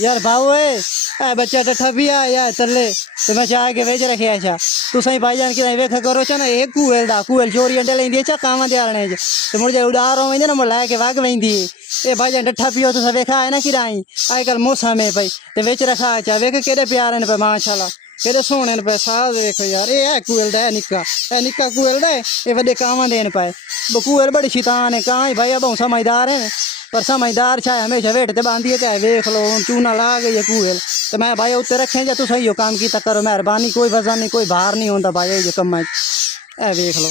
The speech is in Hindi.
यार भाऊ ए बच्चा टट्ठा भी आ यार तले ते मैं चाह के वेच रखे अच्छा तू सही भाईजान की वेख करो चा ना एक कुएल चोरी अंडे लेंदी चा कामा दे आने ते मुड़ जे उडार होवे ना मुड़ लाके वाग वेंदी ए भाईजान टट्ठा पियो तो वेखा है ना कि राई आजकल मौसम है भाई ते वेच रखा चा वेख केडे प्यारे ने पे माशाल्लाह केडे सोहने ने पे साल देखो यार ए कुएल दा निक्का कुएल दा ए वडे कामा देन पाए बकुएल बड़ी शैतान है कहां भाई अब समझदार है पर समझदार छा हमेशा वेट ते बांधी है वेख लो चूना ला गई है कुएल तो मैं भाई उत्ते रखें जा तुम सही हो काम किया करो मेहरबानी कोई वजह नहीं कोई बाहर नहीं होता भाई ये कम ए वेख लो।